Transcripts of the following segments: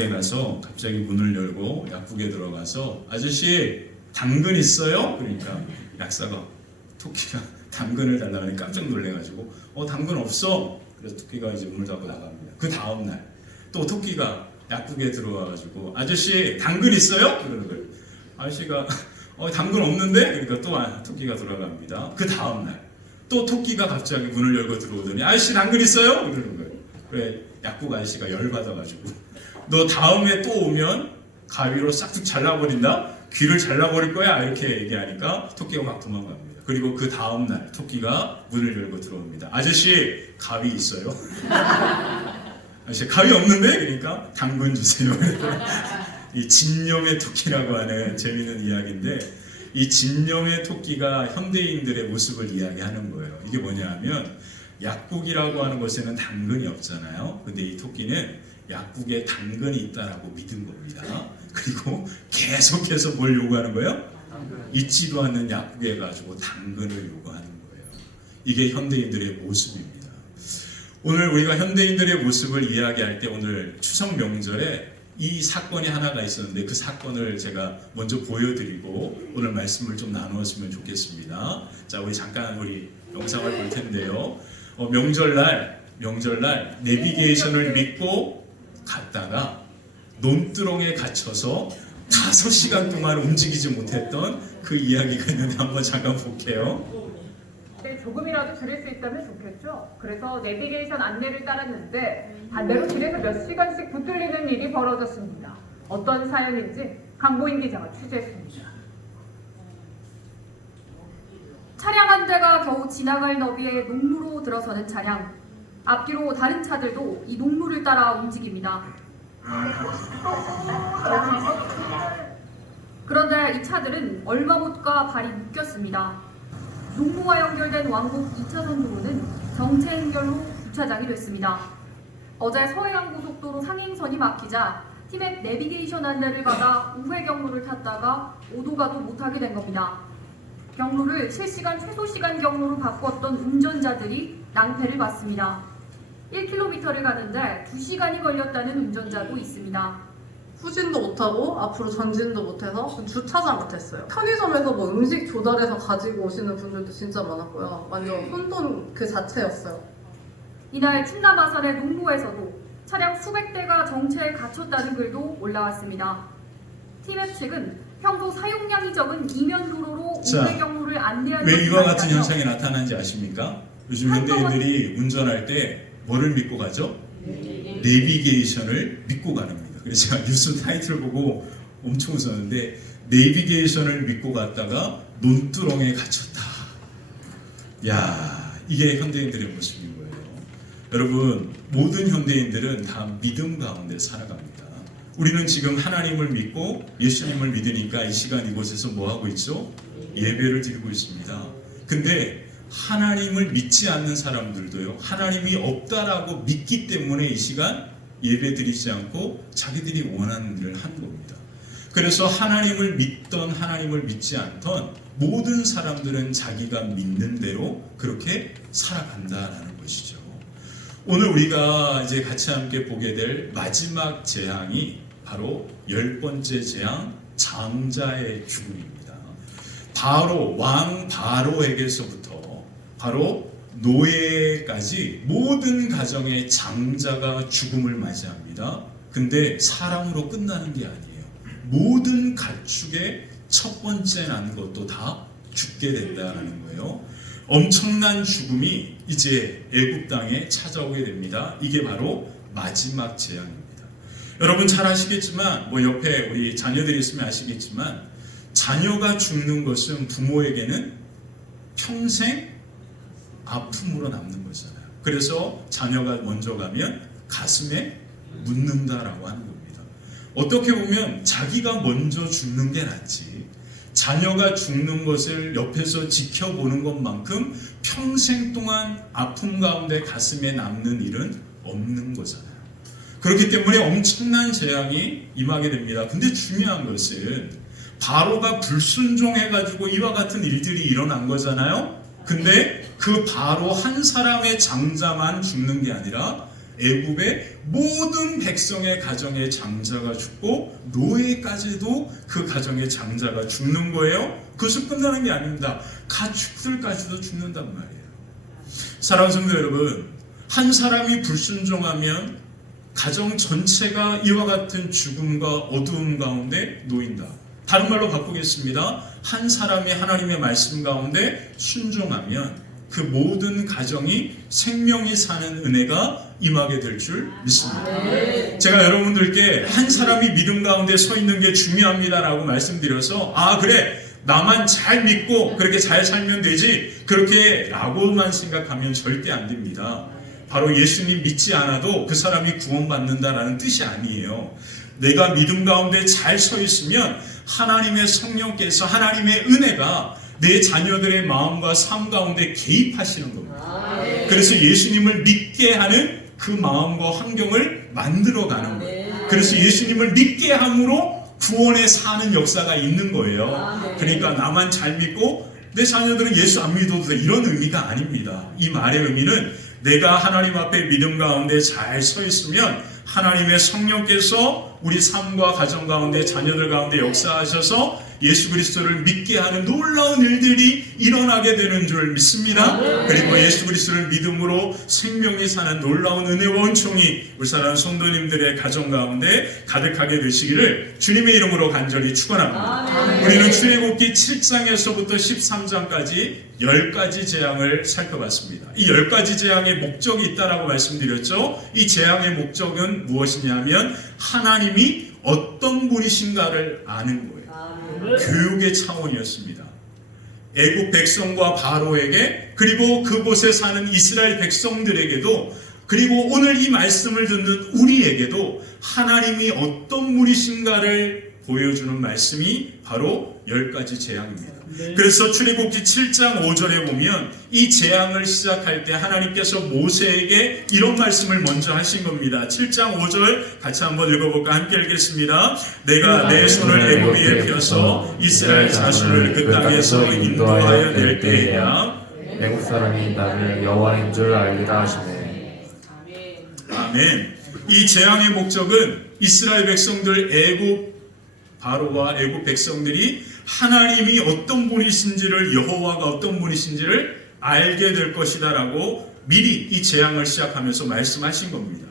약국에 가서 갑자기 문을 열고 약국에 들어가서 아저씨 당근 있어요? 그러니까 약사가 토끼가 당근을 달라고 깜짝 놀래가지고 당근 없어. 그래서 토끼가 이제 문을 닫고 나갑니다. 그 다음날 또 토끼가 약국에 들어와가지고 아저씨 당근 있어요? 그러는 거예요. 아저씨가 당근 없는데? 그러니까 또 토끼가 돌아갑니다. 그 다음날 또 토끼가 갑자기 문을 열고 들어오더니 아저씨 당근 있어요? 그러는 거예요. 그래 약국 아저씨가 열받아가지고 너 다음에 또 오면 가위로 싹둑 잘라버린다? 귀를 잘라버릴 거야? 이렇게 얘기하니까 토끼가 막 도망갑니다. 그리고 그 다음날 토끼가 문을 열고 들어옵니다. 아저씨 가위 있어요? 아저씨 가위 없는데? 그러니까 당근 주세요. 이 진룡의 토끼라고 하는 재미있는 이야기인데 이 진룡의 토끼가 현대인들의 모습을 이야기하는 거예요. 이게 뭐냐 하면 약국이라고 하는 곳에는 당근이 없잖아요. 근데 이 토끼는 약국에 당근이 있다라고 믿은 겁니다. 그리고 계속해서 뭘 요구하는 거예요? 있지도 않는 약국에 가지고 당근을 요구하는 거예요. 이게 현대인들의 모습입니다. 오늘 우리가 현대인들의 모습을 이야기할 때 오늘 추석 명절에 이 사건이 하나가 있었는데 그 사건을 제가 먼저 보여드리고 오늘 말씀을 좀 나누었으면 좋겠습니다. 자, 우리 잠깐 우리 영상을 볼 텐데요. 명절날 내비게이션을 믿고 갔다가 논두렁에 갇혀서 5시간 동안 움직이지 못했던 그 이야기가 있는데 한번 잠깐 볼게요. 네, 조금이라도 줄일 수 있다면 좋겠죠. 그래서 내비게이션 안내를 따랐는데 반대로 길에서 몇 시간씩 붙들리는 일이 벌어졌습니다. 어떤 사연인지 강보인 기자가 취재했습니다. 차량 한 대가 겨우 지나갈 너비의 농로로 들어서는 차량. 앞뒤로 다른 차들도 이 농로를 따라 움직입니다. 그런데 이 차들은 얼마 못 가 발이 묶였습니다. 농로와 연결된 왕복 2차선 도로는 정체 연결로 주차장이 됐습니다. 어제 서해안고속도로 상행선이 막히자 티맵 내비게이션 안내를 받아 우회 경로를 탔다가 오도가도 못하게 된 겁니다. 경로를 실시간 최소시간 경로로 바꿨던 운전자들이 낭패를 봤습니다. 1km를 가는데 2시간이 걸렸다는 운전자도 있습니다. 후진도 못하고 앞으로 전진도 못해서 주차장 같았어요. 편의점에서 뭐 음식 조달해서 가지고 오시는 분들도 진짜 많았고요. 완전 혼돈 그 자체였어요. 이날 충남 아산의 농로에서도 차량 수백 대가 정체에 갇혔다는 글도 올라왔습니다. 티맵 측은 평소 사용량이 적은 이면 도로로 우회 경로를 안내하는 왜 이와 같은 현상이 나타나는지 아십니까? 요즘 현대인들이 운전할 때 뭐를 믿고 가죠? 내비게이션을 믿고 가는 겁니다. 그래서 제가 뉴스 타이틀 보고 엄청 웃었는데 내비게이션을 믿고 갔다가 논두렁에 갇혔다. 야, 이게 현대인들의 모습인 거예요. 여러분, 모든 현대인들은 다 믿음 가운데 살아갑니다. 우리는 지금 하나님을 믿고 예수님을 믿으니까 이 시간 이곳에서 뭐 하고 있죠? 예배를 드리고 있습니다. 근데 하나님을 믿지 않는 사람들도요, 하나님이 없다라고 믿기 때문에 이 시간 예배 드리지 않고 자기들이 원하는 일을 한 겁니다. 그래서 하나님을 믿던 하나님을 믿지 않던 모든 사람들은 자기가 믿는 대로 그렇게 살아간다라는 것이죠. 오늘 우리가 이제 같이 함께 보게 될 마지막 재앙이 바로 10번째 재앙, 장자의 죽음입니다. 바로 왕 바로에게서부터 바로 노예까지 모든 가정의 장자가 죽음을 맞이합니다. 근데 사람으로 끝나는 게 아니에요. 모든 가축의 첫 번째 난 것도 다 죽게 된다는 거예요. 엄청난 죽음이 이제 애굽 땅에 찾아오게 됩니다. 이게 바로 마지막 재앙입니다. 여러분 잘 아시겠지만 뭐 옆에 우리 자녀들이 있으면 아시겠지만 자녀가 죽는 것은 부모에게는 평생 아픔으로 남는 거잖아요. 그래서 자녀가 먼저 가면 가슴에 묻는다라고 하는 겁니다. 어떻게 보면 자기가 먼저 죽는 게 낫지 자녀가 죽는 것을 옆에서 지켜보는 것만큼 평생 동안 아픔 가운데 가슴에 남는 일은 없는 거잖아요. 그렇기 때문에 엄청난 재앙이 임하게 됩니다. 근데 중요한 것은 바로가 불순종해가지고 이와 같은 일들이 일어난 거잖아요. 근데 그 바로 한 사람의 장자만 죽는 게 아니라 애굽의 모든 백성의 가정의 장자가 죽고 노예까지도 그 가정의 장자가 죽는 거예요. 그것을 끝나는 게 아닙니다. 가축들까지도 죽는단 말이에요. 사랑하는 성도 여러분, 한 사람이 불순종하면 가정 전체가 이와 같은 죽음과 어두움 가운데 놓인다. 다른 말로 바꾸겠습니다. 한 사람이 하나님의 말씀 가운데 순종하면 그 모든 가정이 생명이 사는 은혜가 임하게 될 줄 믿습니다. 제가 여러분들께 한 사람이 믿음 가운데 서 있는 게 중요합니다라고 말씀드려서 그래 나만 잘 믿고 그렇게 잘 살면 되지 그렇게 라고만 생각하면 절대 안 됩니다. 바로 예수님 믿지 않아도 그 사람이 구원받는다라는 뜻이 아니에요. 내가 믿음 가운데 잘 서 있으면 하나님의 성령께서 하나님의 은혜가 내 자녀들의 마음과 삶 가운데 개입하시는 겁니다. 그래서 예수님을 믿게 하는 그 마음과 환경을 만들어가는 거예요. 그래서 예수님을 믿게 함으로 구원에 사는 역사가 있는 거예요. 그러니까 나만 잘 믿고 내 자녀들은 예수 안 믿어도 돼 이런 의미가 아닙니다. 이 말의 의미는 내가 하나님 앞에 믿음 가운데 잘 서 있으면 하나님의 성령께서 우리 삶과 가정 가운데 자녀들 가운데 역사하셔서 예수 그리스도를 믿게 하는 놀라운 일들이 일어나게 되는 줄 믿습니다. 그리고 예수 그리스도를 믿음으로 생명이 사는 놀라운 은혜와 은총이 우리 사랑하는 성도님들의 가정 가운데 가득하게 되시기를 주님의 이름으로 간절히 축원합니다. 우리는 출애굽기 7장에서부터 13장까지 10가지 재앙을 살펴봤습니다. 이 10가지 재앙의 목적이 있다라고 말씀드렸죠. 이 재앙의 목적은 무엇이냐면 하나님이 어떤 분이신가를 아는 거예요. 교육의 차원이었습니다. 애굽 백성과 바로에게 그리고 그곳에 사는 이스라엘 백성들에게도 그리고 오늘 이 말씀을 듣는 우리에게도 하나님이 어떤 분이신가를 보여주는 말씀이 바로 10가지 재앙입니다. 그래서 출애굽기 7장 5절에 보면 이 재앙을 시작할 때 하나님께서 모세에게 이런 말씀을 먼저 하신 겁니다. 7장 5절 같이 한번 읽어볼까? 함께 읽겠습니다. 내가 내 손을 애굽 위에 펴서 이스라엘 자손을 그 땅에서 인도하여 낼 때에야 애굽 사람이 나를 여호와인 줄 알리라 하시네. 아멘. 이 재앙의 목적은 이스라엘 백성들 애굽 바로와 애굽 백성들이 하나님이 어떤 분이신지를 여호와가 어떤 분이신지를 알게 될 것이다라고 미리 이 재앙을 시작하면서 말씀하신 겁니다.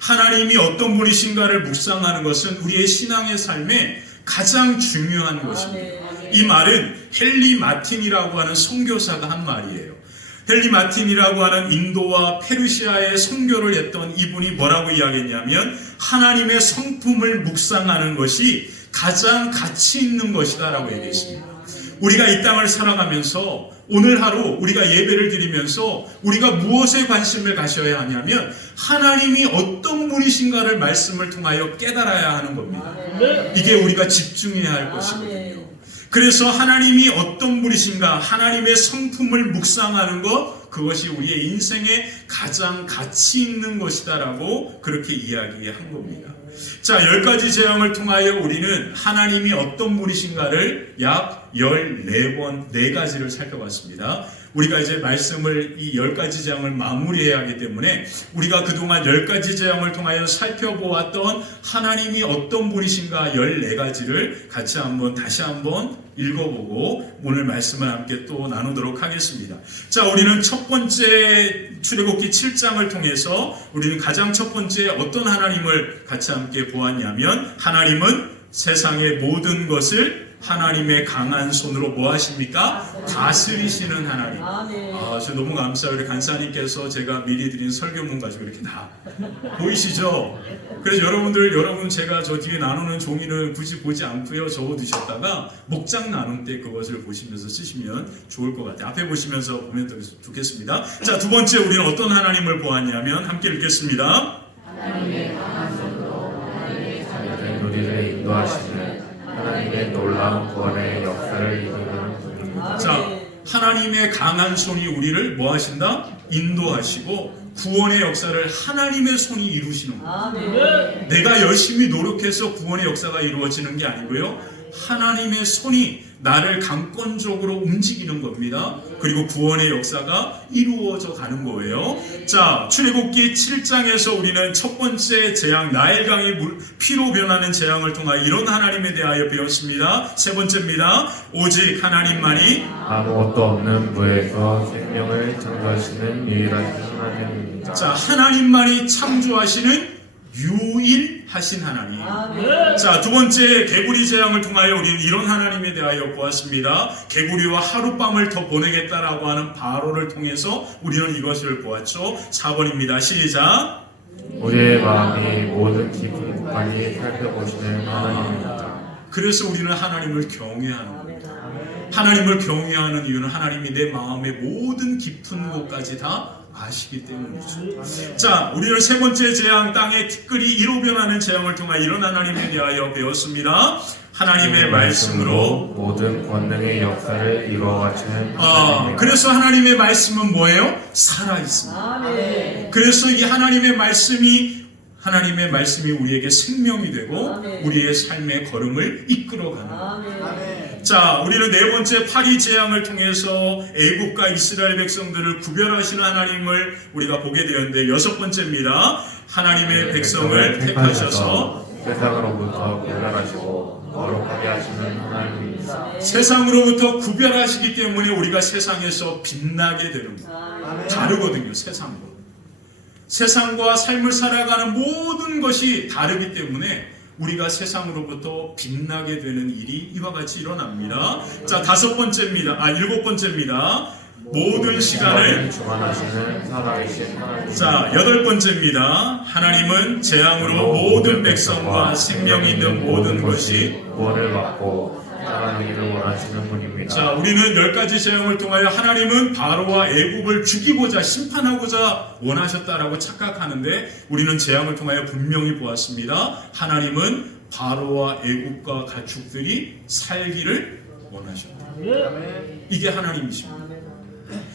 하나님이 어떤 분이신가를 묵상하는 것은 우리의 신앙의 삶에 가장 중요한 것입니다. 이 말은 헨리 마틴이라고 하는 선교사가 한 말이에요. 헨리 마틴이라고 하는 인도와 페르시아에 선교를 했던 이분이 뭐라고 이야기했냐면 하나님의 성품을 묵상하는 것이 가장 가치 있는 것이다 라고 얘기했습니다. 우리가 이 땅을 살아가면서 오늘 하루 우리가 예배를 드리면서 우리가 무엇에 관심을 가셔야 하냐면 하나님이 어떤 분이신가를 말씀을 통하여 깨달아야 하는 겁니다. 이게 우리가 집중해야 할 것이거든요. 그래서 하나님이 어떤 분이신가 하나님의 성품을 묵상하는 것 그것이 우리의 인생에 가장 가치 있는 것이다라고 그렇게 이야기한 겁니다. 자, 10가지 재앙을 통하여 우리는 하나님이 어떤 분이신가를 약 14번, 4가지를 살펴봤습니다. 우리가 이제 말씀을 이 10가지 재앙을 마무리해야 하기 때문에 우리가 그동안 10가지 재앙을 통하여 살펴보았던 하나님이 어떤 분이신가 14가지를 같이 다시 한번 읽어보고 오늘 말씀을 함께 또 나누도록 하겠습니다. 자, 우리는 첫 번째 출애굽기 7장을 통해서 우리는 가장 첫 번째 어떤 하나님을 같이 함께 보았냐면 하나님은 세상의 모든 것을 하나님의 강한 손으로 뭐 하십니까? 다스리시는 하나님. 저 너무 감사해요. 우리 간사님께서 제가 미리 드린 설교문 가지고 이렇게 다 보이시죠? 그래서 여러분 제가 저 뒤에 나누는 종이는 굳이 보지 않고요. 적어두셨다가 목장 나눌 때 그것을 보시면서 쓰시면 좋을 것 같아요. 앞에 보시면서 보면 더 좋겠습니다. 자, 두 번째 우리는 어떤 하나님을 보았냐면 함께 읽겠습니다. 하나님의 강한 손으로 하나님의 자녀들 우리를 인도하시는 하나님의 놀라운 구원의 역사를 이루는 분입니다. 자, 하나님의 강한 손이 우리를 뭐 하신다? 인도하시고 구원의 역사를 하나님의 손이 이루시는 거예요. 내가 열심히 노력해서 구원의 역사가 이루어지는 게 아니고요. 하나님의 손이 나를 강권적으로 움직이는 겁니다. 그리고 구원의 역사가 이루어져 가는 거예요. 자, 출애굽기 7장에서 우리는 첫 번째 재앙, 나일강이 피로 변하는 재앙을 통하여 이런 하나님에 대하여 배웠습니다. 세 번째입니다. 오직 하나님만이 아무것도 없는 무에서 생명을 창조하시는 유일하신 하나님입니다. 자, 하나님만이 창조하시는 유일하신 하나님. 자, 두 번째 개구리 재앙을 통하여 우리는 이런 하나님에 대하여 보았습니다. 개구리와 하룻밤을 더 보내겠다라고 하는 바로를 통해서 우리는 이것을 보았죠. 4번입니다. 시작. 우리의 마음이 모든 깊은 곳까지 살펴보시는 하나님입니다. 그래서 우리는 하나님을 경외하는 겁니다. 하나님을 경외하는 이유는 하나님이 내 마음의 모든 깊은 곳까지 다 아시기 때문이죠. 자, 우리는 세 번째 재앙, 땅의 티끌이 이로 변하는 재앙을 통해 이런 하나님에 대하여 배웠습니다. 하나님의 말씀으로 모든 권능의 역사를 이루어가시는 하나님입니다. 그래서 하나님의 말씀은 뭐예요? 살아 있습니다. 그래서 이 하나님의 말씀이 우리에게 생명이 되고 우리의 삶의 걸음을 이끌어가는 겁니다. 자, 우리는 네 번째 파리 재앙을 통해서 애국과 이스라엘 백성들을 구별하시는 하나님을 우리가 보게 되었는데, 여섯 번째입니다. 하나님의 백성을 택하셔서 세상으로부터 구별하시고 거룩하게 하시는 하나님입니다. 세상으로부터 구별하시기 때문에 우리가 세상에서 빛나게 되는 거예요. 다르거든요, 세상과. 세상과 삶을 살아가는 모든 것이 다르기 때문에 우리가 세상으로부터 빛나게 되는 일이 이와 같이 일어납니다. 자, 일곱 번째입니다. 모든 시간을 주관하시는 살아계신 하나님. 자, 여덟 번째입니다. 하나님은 재앙으로 모든 백성과 생명이 있는 모든 것이 구원을 받고 살아나기를 원하시는 분입니다. 자, 우리는 10가지 재앙을 통하여 하나님은 바로와 애굽을 죽이고자 심판하고자 원하셨다라고 착각하는데, 우리는 재앙을 통하여 분명히 보았습니다. 하나님은 바로와 애굽과 가축들이 살기를 원하셨다. 이게 하나님이십니다.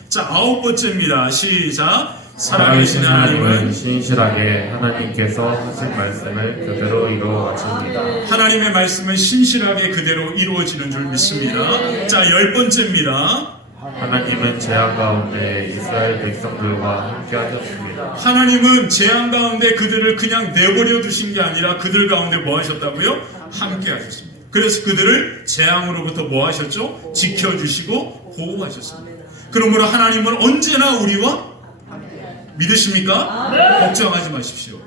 자, 아홉 번째입니다. 시작. 살아계신 하나님은 신실하게 하나님께서 하신 말씀을 그대로 이루어 가십니다. 하나님의 말씀은 신실하게 그대로 이루어지는 줄 믿습니다. 자, 열 번째입니다. 하나님은 재앙 가운데 이스라엘 백성들과 함께 하셨습니다. 하나님은 재앙 가운데 그들을 그냥 내버려 두신 게 아니라 그들 가운데 뭐 하셨다고요? 함께 하셨습니다. 그래서 그들을 재앙으로부터 뭐 하셨죠? 지켜주시고 보호하셨습니다. 그러므로 하나님은 언제나 우리와 믿으십니까? 걱정하지 마십시오.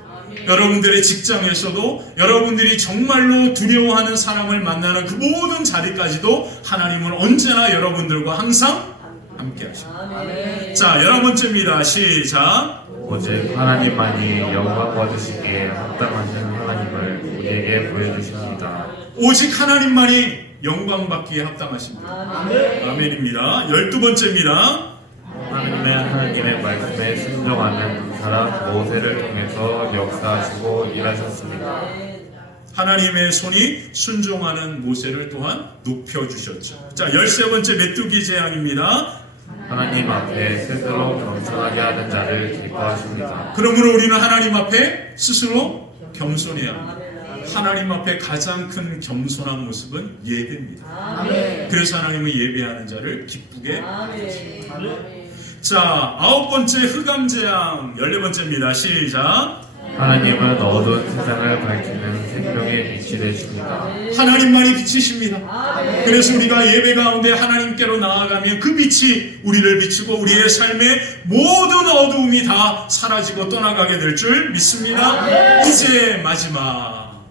여러분들의 직장에서도 여러분들이 정말로 두려워하는 사람을 만나는 그 모든 자리까지도 하나님은 언제나 여러분들과 항상 함께 하십니다. 자, 11번째입니다. 시작. 오직 하나님만이 영광 받으시기에 합당하신 하나님을 우리에게 보여주십니다. 오직 하나님만이 영광 받기에 합당하십니다. 아멘입니다. 12번째입니다. 하나님의 말씀에 순종하는 사람 모세를 통해서 역사하시고 일하셨습니다. 하나님의 손이 순종하는 모세를 또한 높여주셨죠. 자, 13번째 메뚜기 재앙입니다. 하나님 앞에 스스로 겸손하게 하는 자를 기뻐하십니다. 그러므로 우리는 하나님 앞에 스스로 겸손해야 합니다. 하나님 앞에 가장 큰 겸손한 모습은 예배입니다. 그래서 하나님은 예배하는 자를 기쁘게 하십니다. 자, 9번째 흑암재앙, 14번째입니다. 시작. 하나님은 어두운 세상을 밝히는 생명의 빛이 되십니다. 하나님만이 빛이십니다. 그래서 우리가 예배 가운데 하나님께로 나아가면 그 빛이 우리를 비추고 우리의 삶의 모든 어두움이 다 사라지고 떠나가게 될 줄 믿습니다. 이제 마지막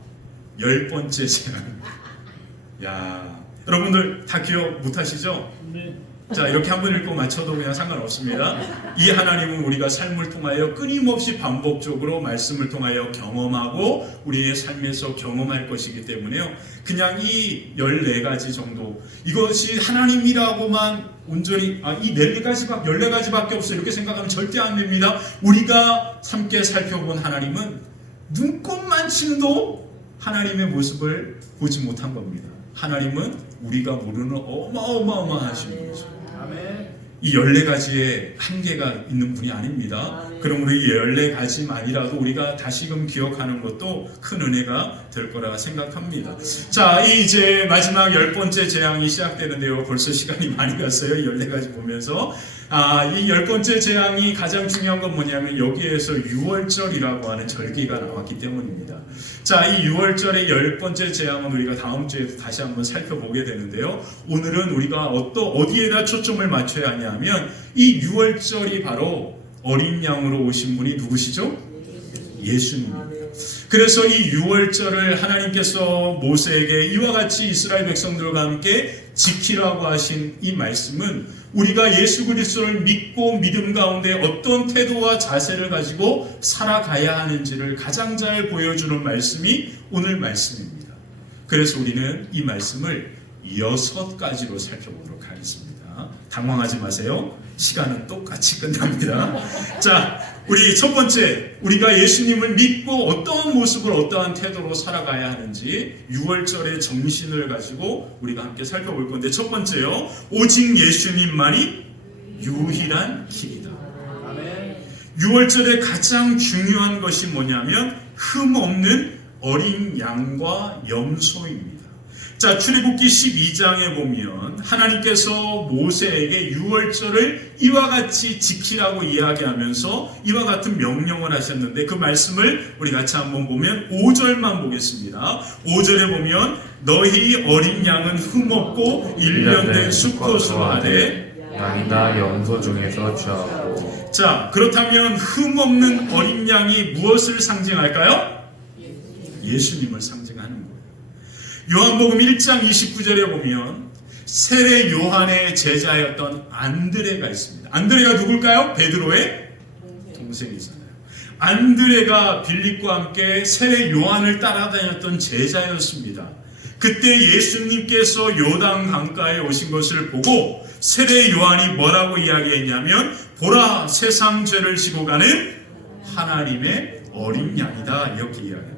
10번째 재앙입니다. 야, 여러분들 다 기억 못하시죠? 자, 이렇게 한 번 읽고 맞춰도 그냥 상관없습니다. 이 하나님은 우리가 삶을 통하여 끊임없이 반복적으로 말씀을 통하여 경험하고 우리의 삶에서 경험할 것이기 때문에요. 그냥 이 14가지 정도, 이것이 하나님이라고만 온전히 이 14가지밖에 없어 이렇게 생각하면 절대 안 됩니다. 우리가 함께 살펴본 하나님은 눈꼽만침도 하나님의 모습을 보지 못한 겁니다. 하나님은 우리가 모르는 어마어마하신 분이죠. 이 14가지의 한계가 있는 분이 아닙니다. 그러므로 이 14가지만이라도 우리가 다시금 기억하는 것도 큰 은혜가 될 거라 생각합니다. 자, 이제 마지막 10번째 재앙이 시작되는데요. 벌써 시간이 많이 갔어요. 14가지 보면서. 이 10번째 재앙이 가장 중요한 건 뭐냐면 여기에서 6월절이라고 하는 절기가 나왔기 때문입니다. 자, 이 6월절의 10번째 재앙은 우리가 다음 주에 다시 한번 살펴보게 되는데요. 오늘은 우리가 어디에다 초점을 맞춰야 하냐면 이 6월절이 바로 어린 양으로 오신 분이 누구시죠? 예수님입니다. 그래서 이 6월절을 하나님께서 모세에게 이와 같이 이스라엘 백성들과 함께 지키라고 하신 이 말씀은 우리가 예수 그리스도를 믿고 믿음 가운데 어떤 태도와 자세를 가지고 살아가야 하는지를 가장 잘 보여주는 말씀이 오늘 말씀입니다. 그래서 우리는 이 말씀을 6가지로 살펴보도록 하겠습니다. 당황하지 마세요. 시간은 똑같이 끝납니다. 자, 우리 첫 번째, 우리가 예수님을 믿고 어떠한 모습으로 어떠한 태도로 살아가야 하는지 6월절의 정신을 가지고 우리가 함께 살펴볼 건데, 첫 번째요, 오직 예수님만이 유일한 길이다. 6월절의 가장 중요한 것이 뭐냐면 흠 없는 어린 양과 염소입니다. 자, 출애굽기 12장에 보면 하나님께서 모세에게 6월절을 이와 같이 지키라고 이야기하면서 이와 같은 명령을 하셨는데, 그 말씀을 우리 같이 한번 보면 5절만 보겠습니다. 5절에 보면 너희 어린 양은 흠없고 1년 된 수컷으로 하되 양이나 염소 중에서 취하고. 자, 그렇다면 흠없는 어린 양이 무엇을 상징할까요? 예수님을 상징하는 거예요. 요한복음 1장 29절에 보면 세례 요한의 제자였던 안드레가 있습니다. 안드레가 누굴까요? 베드로의 동생이잖아요. 안드레가 빌립과 함께 세례 요한을 따라다녔던 제자였습니다. 그때 예수님께서 요단 강가에 오신 것을 보고 세례 요한이 뭐라고 이야기했냐면 보라, 세상 죄를 지고 가는 하나님의 어린 양이다, 이렇게 이야기합니다.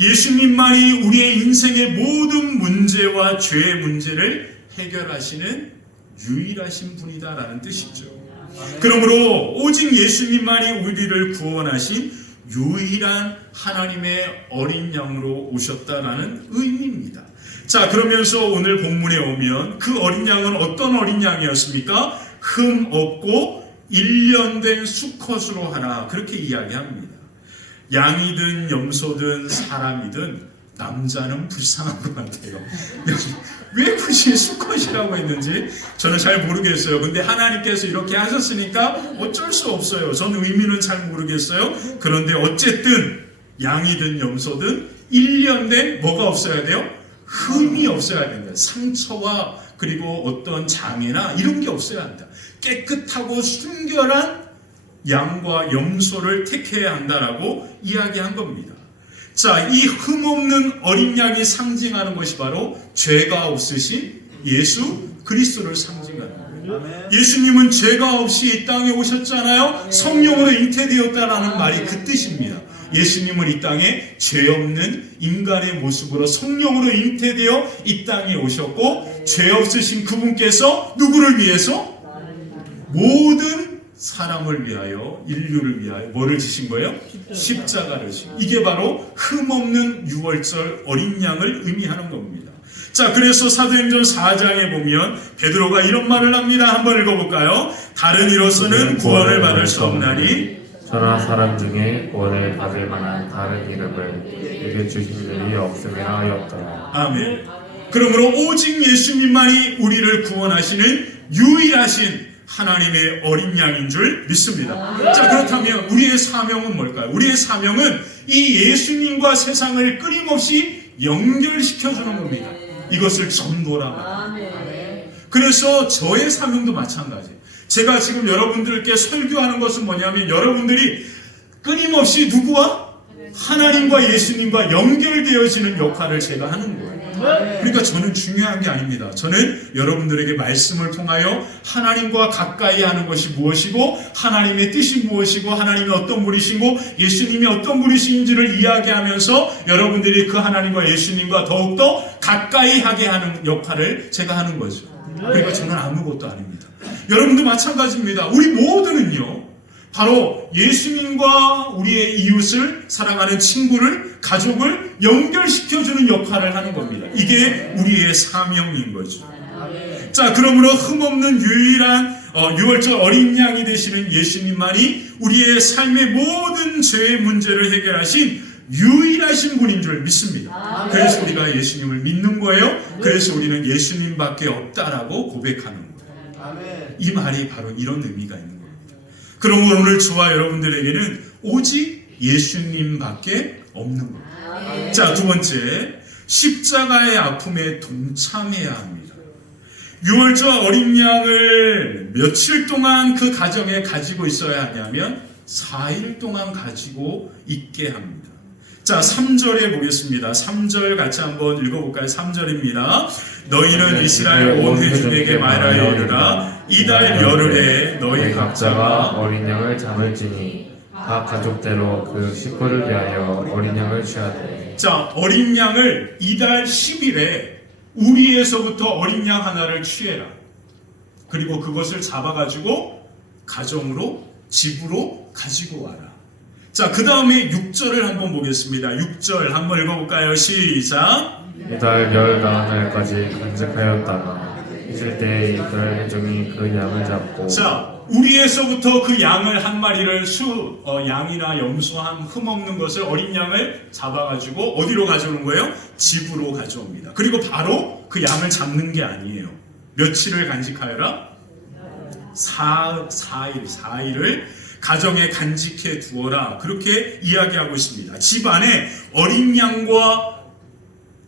예수님만이 우리의 인생의 모든 문제와 죄의 문제를 해결하시는 유일하신 분이다라는 뜻이죠. 그러므로 오직 예수님만이 우리를 구원하신 유일한 하나님의 어린 양으로 오셨다라는 의미입니다. 자, 그러면서 오늘 본문에 오면 그 어린 양은 어떤 어린 양이었습니까? 흠 없고 1년 된 수컷으로 하나, 그렇게 이야기합니다. 양이든 염소든 사람이든 남자는 불쌍한 것 같아요. 왜 굳이 수컷이라고 했는지 저는 잘 모르겠어요. 근데 하나님께서 이렇게 하셨으니까 어쩔 수 없어요. 저는 의미는 잘 모르겠어요. 그런데 어쨌든 양이든 염소든 1년 된 뭐가 없어야 돼요? 흠이 없어야 된다. 상처와 그리고 어떤 장애나 이런 게 없어야 한다. 깨끗하고 순결한 양과 염소를 택해야 한다라고 이야기한 겁니다. 자, 이 흠없는 어린 양이 상징하는 것이 바로 죄가 없으신 예수 그리스도를 상징하는 거예요. 예수님은 죄가 없이 이 땅에 오셨잖아요. 성령으로 잉태되었다라는 말이 그 뜻입니다. 예수님은 이 땅에 죄 없는 인간의 모습으로 성령으로 잉태되어 이 땅에 오셨고, 죄 없으신 그분께서 누구를 위해서? 모든 사람을 위하여, 인류를 위하여 뭐를 지신 거예요? 십자가를 지신. 이게 바로 흠없는 6월절 어린 양을 의미하는 겁니다. 자, 그래서 사도행전 4장에 보면 베드로가 이런 말을 합니다. 한번 읽어볼까요? 다른 이로서는 구원을 받을 수 없나니 천하 사람 중에 구원을 받을 만한 다른 이름을 내게 주신 일이 없음이라 하였더라. 아멘. 그러므로 오직 예수님만이 우리를 구원하시는 유일하신 하나님의 어린 양인 줄 믿습니다. 자, 그렇다면 우리의 사명은 뭘까요? 우리의 사명은 이 예수님과 세상을 끊임없이 연결시켜주는 겁니다. 이것을 전도라고 합니다. 그래서 저의 사명도 마찬가지. 제가 지금 여러분들께 설교하는 것은 뭐냐면 여러분들이 끊임없이 누구와? 하나님과 예수님과 연결되어지는 역할을 제가 하는 거예요. 그러니까 저는 중요한 게 아닙니다. 저는 여러분들에게 말씀을 통하여 하나님과 가까이 하는 것이 무엇이고, 하나님의 뜻이 무엇이고, 하나님이 어떤 분이시고 예수님이 어떤 분이신지를 이야기하면서 여러분들이 그 하나님과 예수님과 더욱더 가까이 하게 하는 역할을 제가 하는 거죠. 그러니까 저는 아무것도 아닙니다. 여러분도 마찬가지입니다. 우리 모두는요, 바로 예수님과 우리의 이웃을 사랑하는 친구를 가족을 연결시켜주는 역할을 하는 겁니다. 이게 우리의 사명인 거죠. 자, 그러므로 흠없는 유일한 유월절 어린 양이 되시는 예수님만이 우리의 삶의 모든 죄의 문제를 해결하신 유일하신 분인 줄 믿습니다. 그래서 우리가 예수님을 믿는 거예요. 그래서 우리는 예수님밖에 없다라고 고백하는 거예요. 이 말이 바로 이런 의미가 있는 겁니다. 그러므로 오늘 저와 여러분들에게는 오직 예수님밖에 없는 겁니다. 자, 두 번째, 십자가의 아픔에 동참해야 합니다. 유월절 어린 양을 며칠 동안 그 가정에 가지고 있어야 하냐면 4일 동안 가지고 있게 합니다. 자, 3절에 보겠습니다. 3절 같이 한번 읽어볼까요? 3절입니다. 너희는 이스라엘 온 회중에게 말하여 이르라. 이달 열흘에 너희 각자가 어린 양을 잡을지니 각 가족대로 그 식구를 위하여 어린 양을 취하되. 자, 어린 양을 이달 10일에 우리에서부터 어린 양 하나를 취해라. 그리고 그것을 잡아가지고 가정으로 집으로 가지고 와라. 자, 그 다음에 6절을 한번 보겠습니다. 6절 한번 읽어볼까요? 시작. 이달 열 나날까지 간직하였다가 있을 때 이스라엘 회중이 그 양을 잡고. 자, 우리에서부터 그 양을 한 마리를 양이나 염소 한 흠없는 것을 어린 양을 잡아가지고 어디로 가져오는 거예요? 집으로 가져옵니다. 그리고 바로 그 양을 잡는 게 아니에요. 며칠을 간직하여라? 4일을 가정에 간직해 두어라. 그렇게 이야기하고 있습니다. 집 안에 어린 양과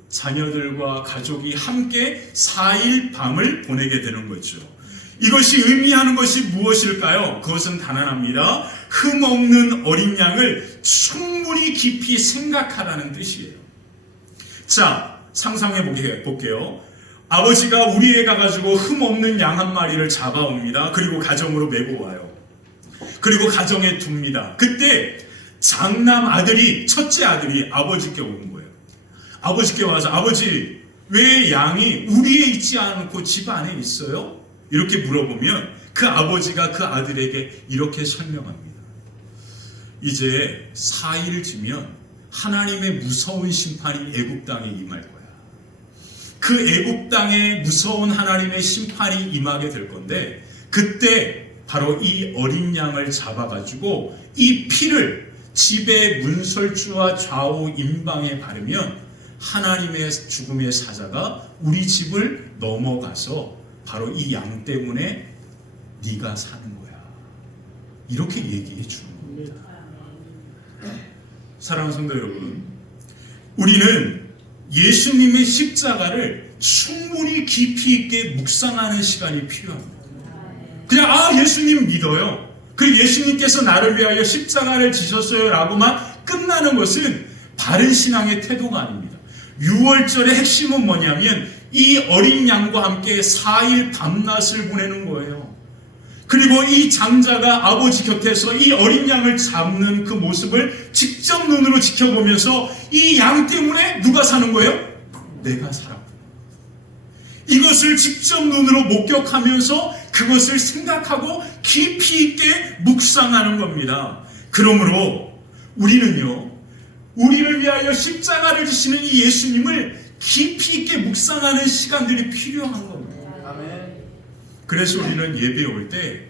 자녀들과 가족이 함께 4일 밤을 보내게 되는 거죠. 이것이 의미하는 것이 무엇일까요? 그것은 단언합니다. 흠없는 어린 양을 충분히 깊이 생각하라는 뜻이에요. 자, 상상해 볼게요. 아버지가 우리에 가가지고 흠없는 양 한 마리를 잡아옵니다. 그리고 가정으로 메고 와요. 그리고 가정에 둡니다. 그때 장남 아들이, 첫째 아들이 아버지께 오는 거예요. 아버지께 와서, 아버지, 왜 양이 우리에 있지 않고 집 안에 있어요? 이렇게 물어보면 그 아버지가 그 아들에게 이렇게 설명합니다. 이제 4일 뒤면 하나님의 무서운 심판이 애굽 땅에 임할 거야. 그 애굽 땅에 무서운 하나님의 심판이 임하게 될 건데, 그때 바로 이 어린 양을 잡아가지고 이 피를 집의 문설주와 좌우 임방에 바르면 하나님의 죽음의 사자가 우리 집을 넘어가서 바로 이 양 때문에 네가 사는 거야. 이렇게 얘기해 주는 겁니다. 사랑하는 성도 여러분, 우리는 예수님의 십자가를 충분히 깊이 있게 묵상하는 시간이 필요합니다. 그냥 예수님 믿어요. 그리고 예수님께서 나를 위하여 십자가를 지셨어요 라고만 끝나는 것은 바른 신앙의 태도가 아닙니다. 6월절의 핵심은 뭐냐면 이 어린 양과 함께 4일 밤낮을 보내는 거예요. 그리고 이 장자가 아버지 곁에서 이 어린 양을 잡는 그 모습을 직접 눈으로 지켜보면서 이 양 때문에 누가 사는 거예요? 내가 살았구나. 이것을 직접 눈으로 목격하면서 그것을 생각하고 깊이 있게 묵상하는 겁니다. 그러므로 우리는요, 우리를 위하여 십자가를 지시는 이 예수님을 깊이 있게 묵상하는 시간들이 필요한 겁니다. 그래서 우리는 예배 올 때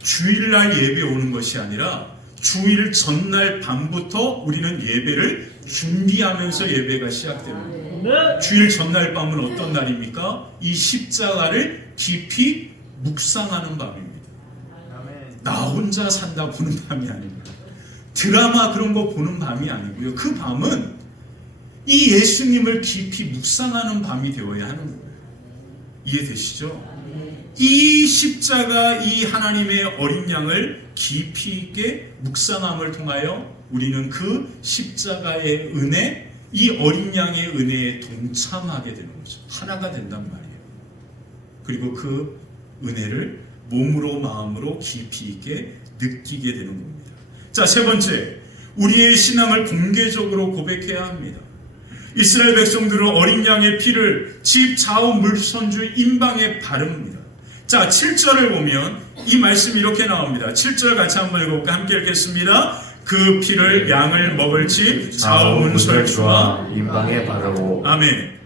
주일날 예배 오는 것이 아니라 주일 전날 밤부터 우리는 예배를 준비하면서 예배가 시작됩니다. 주일 전날 밤은 어떤 날입니까? 이 십자가를 깊이 묵상하는 밤입니다. 나 혼자 산다 보는 밤이 아닙니다. 드라마 그런 거 보는 밤이 아니고요. 그 밤은 이 예수님을 깊이 묵상하는 밤이 되어야 하는 거예요. 이해되시죠? 이 십자가, 이 하나님의 어린 양을 깊이 있게 묵상함을 통하여 우리는 그 십자가의 은혜, 이 어린 양의 은혜에 동참하게 되는 거죠. 하나가 된단 말이에요. 그리고 그 은혜를 몸으로 마음으로 깊이 있게 느끼게 되는 겁니다. 자, 세 번째, 우리의 신앙을 공개적으로 고백해야 합니다. 이스라엘 백성들은 어린 양의 피를 집 좌우 물선주 임방에 바릅니다. 자, 7절을 보면 이 말씀이 이렇게 나옵니다. 7절 같이 한번 읽어볼까? 함께 읽겠습니다. 그 피를 양을 먹을지 좌우문설주와 인방에 바르고 아멘.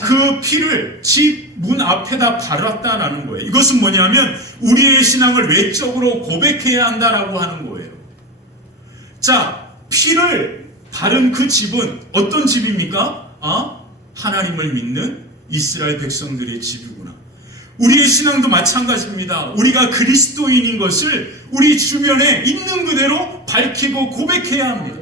그 피를 집 문 앞에다 바랐다라는 거예요. 이것은 뭐냐면 우리의 신앙을 외적으로 고백해야 한다라고 하는 거예요. 자, 피를 바른 그 집은 어떤 집입니까? 하나님을 믿는 이스라엘 백성들의 집이구나. 우리의 신앙도 마찬가지입니다. 우리가 그리스도인인 것을 우리 주변에 있는 그대로 밝히고 고백해야 합니다.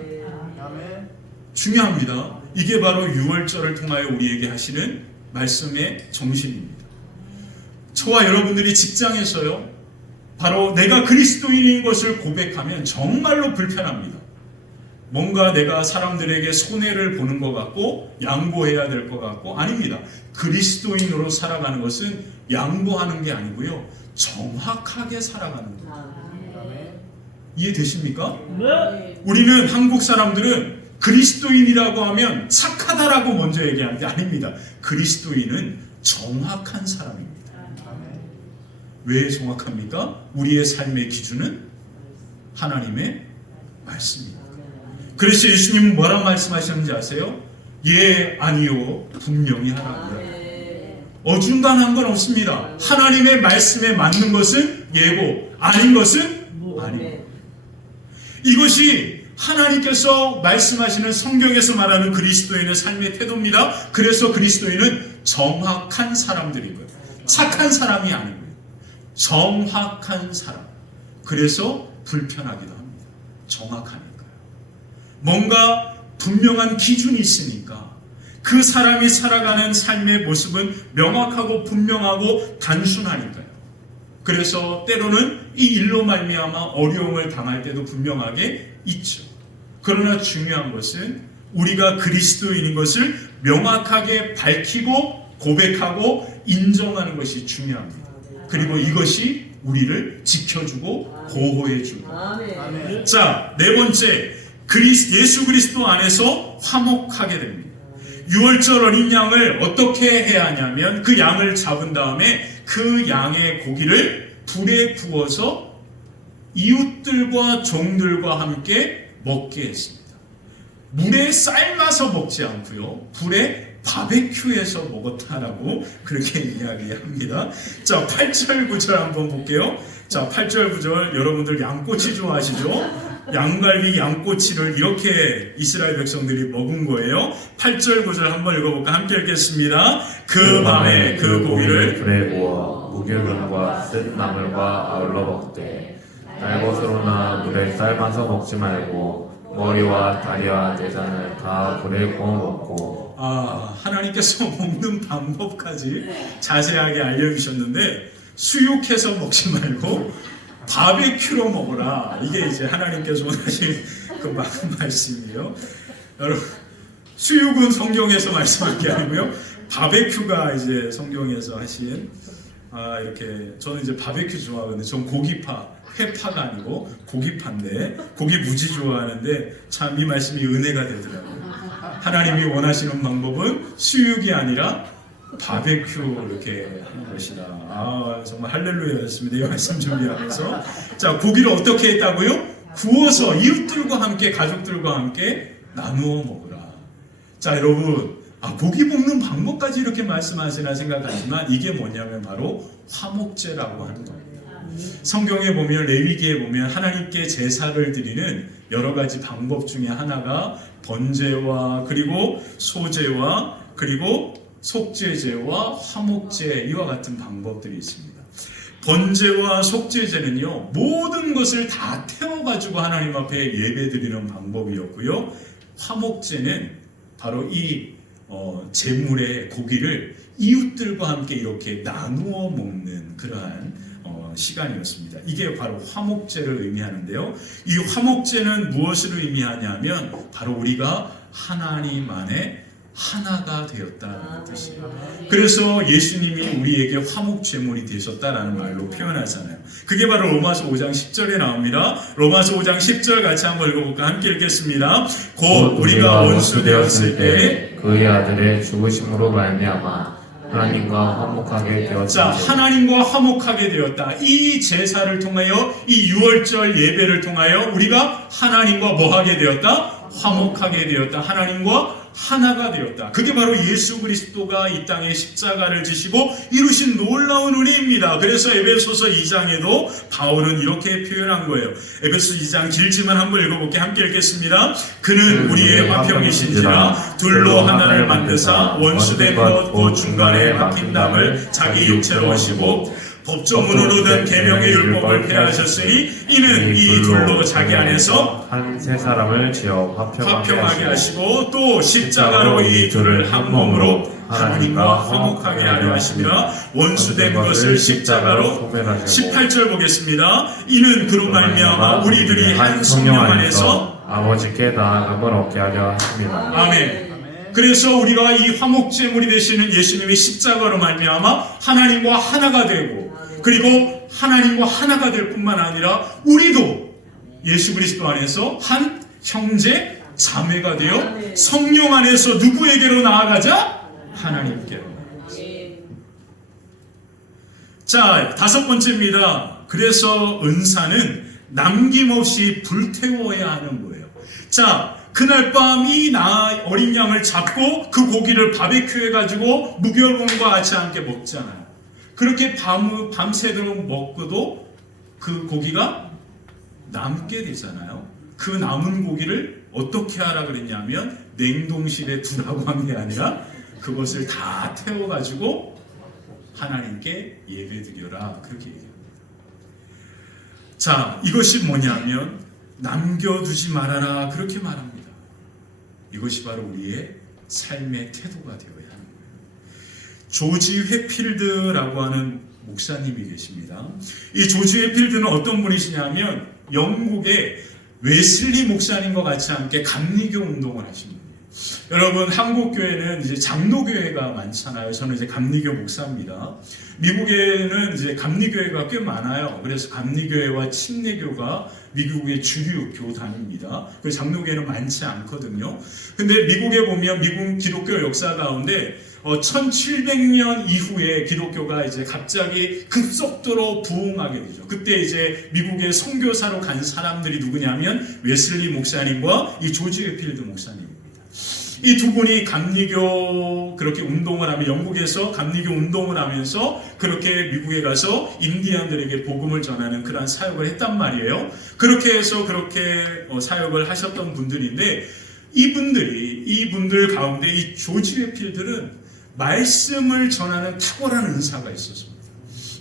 중요합니다. 이게 바로 6월절을 통하여 우리에게 하시는 말씀의 정신입니다. 저와 여러분들이 직장에서요, 바로 내가 그리스도인인 것을 고백하면 정말로 불편합니다. 뭔가 내가 사람들에게 손해를 보는 것 같고 양보해야 될 것 같고, 아닙니다. 그리스도인으로 살아가는 것은 양보하는 게 아니고요, 정확하게 살아가는 거예요. 이해되십니까? 우리는 한국 사람들은 그리스도인이라고 하면 착하다라고 먼저 얘기하는데 아닙니다. 그리스도인은 정확한 사람입니다. 왜 정확합니까? 우리의 삶의 기준은 하나님의 말씀입니다. 그래서 예수님은 뭐라고 말씀하셨는지 아세요? 예, 아니요, 분명히 하라고요. 어중간한 건 없습니다. 하나님의 말씀에 맞는 것은 예고, 아닌 것은 아니고. 이것이 하나님께서 말씀하시는 성경에서 말하는 그리스도인의 삶의 태도입니다. 그래서 그리스도인은 정확한 사람들이고요. 착한 사람이 아니고요. 정확한 사람. 그래서 불편하기도 합니다. 정확하니까요. 뭔가 분명한 기준이 있으니까 그 사람이 살아가는 삶의 모습은 명확하고 분명하고 단순하니까요. 그래서 때로는 이 일로 말미암아 어려움을 당할 때도 분명하게 있죠. 그러나 중요한 것은 우리가 그리스도인인 것을 명확하게 밝히고 고백하고 인정하는 것이 중요합니다. 그리고 이것이 우리를 지켜주고 보호해주고. 자, 네 번째, 예수 그리스도 안에서 화목하게 됩니다. 6월절 어린 양을 어떻게 해야 하냐면 그 양을 잡은 다음에 그 양의 고기를 불에 구워서 이웃들과 종들과 함께 먹게 했습니다. 물에 삶아서 먹지 않고요, 불에 바베큐해서 먹었다라고 그렇게 이야기합니다. 자, 8절 9절 한번 볼게요. 자, 8절 9절 여러분들 양꼬치 좋아하시죠? 양갈비 양꼬치를 이렇게 이스라엘 백성들이 먹은 거예요. 8절 9절 한번 읽어볼까? 함께 읽겠습니다. 그 밤에 그 고기를 불에 구워 무교병과 쓴 나물과 아울러 먹되 날것으로나 물에 삶아서 먹지 말고 머리와 다리와 내장을 다 불에 구워 먹고. 하나님께서 먹는 방법까지 자세하게 알려주셨는데 수육해서 먹지 말고 바베큐로 먹어라. 이게 이제 하나님께서 하신 그 말씀이에요. 여러분, 수육은 성경에서 말씀한 게 아니고요, 바베큐가 이제 성경에서 하신, 이렇게 저는 이제 바베큐 좋아하거든요. 전 고기파, 회파가 아니고 고기파인데 고기 무지 좋아하는데 참 이 말씀이 은혜가 되더라고요. 하나님이 원하시는 방법은 수육이 아니라 바베큐 이렇게 하는 것이다. 정말 할렐루야였습니다. 이 말씀 준비하면서. 자, 고기를 어떻게 했다고요? 구워서 이웃들과 함께, 가족들과 함께 나누어 먹으라. 자, 여러분, 고기 볶는 방법까지 이렇게 말씀하시나 생각하지만 이게 뭐냐면 바로 화목제라고 하는 겁니다. 성경에 보면, 레위기에 보면 하나님께 제사를 드리는 여러 가지 방법 중에 하나가 번제와 그리고 소제와 그리고 속죄제와 화목제, 이와 같은 방법들이 있습니다. 번제와 속죄제는요, 모든 것을 다 태워가지고 하나님 앞에 예배드리는 방법이었고요, 화목제는 바로 이 제물의 고기를 이웃들과 함께 이렇게 나누어 먹는 그러한 시간이었습니다. 이게 바로 화목제를 의미하는데요, 이 화목제는 무엇을 의미하냐면 바로 우리가 하나님 안에 하나가 되었다는 뜻이에요. 그래서 예수님이 우리에게 화목제물이 되셨다라는 말로 표현하잖아요. 그게 바로 로마서 5장 10절에 나옵니다. 로마서 5장 10절 같이 한번 읽어볼까? 함께 읽겠습니다. 곧 우리가 원수 되었을 때 그의 아들의 죽으심으로 말미암아 하나님과 화목하게 자, 되었다. 하나님과 화목하게 되었다. 이 제사를 통하여, 이 유월절 예배를 통하여 우리가 하나님과 뭐하게 되었다? 화목하게 되었다. 하나님과 하나가 되었다. 그게 바로 예수 그리스도가 이 땅에 십자가를 지시고 이루신 놀라운 은혜입니다. 그래서 에베소서 2장에도 바울은 이렇게 표현한 거예요. 에베소 2장 길지만 한번 읽어볼게. 함께 읽겠습니다. 그는 우리의 화평이신지라 둘로 하나를 만드사 원수된 것 곧 중간에 막힌 담을 자기 육체로 오시고 법조문으로 든 계명의 율법을 폐하셨으니 이는 이 둘로 자기 안에서 한 세 사람을 지어 화평하게 하시고 또 십자가로 이 둘을 한 몸으로 하나님과 화목하게 하려 하시며 원수된 것을 십자가로 소멸하시고 18절 보겠습니다. 이는 그로 말미암아 우리들이 한 성령 안에서 아버지께 나아감을 얻게 하려 하십니다. 아멘. 그래서 우리가 이 화목제물이 되시는 예수님의 십자가로 말미암아 하나님과 하나가 되고 그리고 하나님과 하나가 될 뿐만 아니라 우리도 예수 그리스도 안에서 한 형제 자매가 되어 성령 안에서 누구에게로 나아가자? 하나님께로. 자, 다섯 번째입니다. 그래서 은사는 남김없이 불태워야 하는 거예요. 자, 그날 밤 이 어린 양을 잡고 그 고기를 바베큐 해가지고 무교병과 같이 함께 먹잖아요. 그렇게 밤새도록 먹고도 그 고기가 남게 되잖아요. 그 남은 고기를 어떻게 하라 그랬냐면 냉동실에 두라고 한 게 아니라 그것을 다 태워가지고 하나님께 예배드려라 그렇게 얘기합니다. 자, 이것이 뭐냐면 남겨두지 말아라 그렇게 말합니다. 이것이 바로 우리의 삶의 태도가 되어야 하는 거예요. 조지 회필드라고 하는 목사님이 계십니다. 이 조지 회필드는 어떤 분이시냐면 영국의 웨슬리 목사님과 같이 함께 감리교 운동을 하신 분이에요. 여러분, 한국 교회는 이제 장로교회가 많잖아요. 저는 이제 감리교 목사입니다. 미국에는 이제 감리교회가 꽤 많아요. 그래서 감리교회와 침례교가 미국의 주류 교단입니다. 그래서 장로교회는 많지 않거든요. 근데 미국에 보면 미국 기독교 역사 가운데 1700년 이후에 기독교가 이제 갑자기 급속도로 부흥하게 되죠. 그때 이제 미국의 선교사로 간 사람들이 누구냐면 웨슬리 목사님과 이 조지 회필드 목사님입니다. 이 두 분이 감리교 그렇게 운동을 하면 영국에서 감리교 운동을 하면서 그렇게 미국에 가서 인디안들에게 복음을 전하는 그러한 사역을 했단 말이에요. 그렇게 해서 그렇게 사역을 하셨던 분들인데 이분들 가운데 이 조지 회필드는 말씀을 전하는 탁월한 은사가 있었습니다.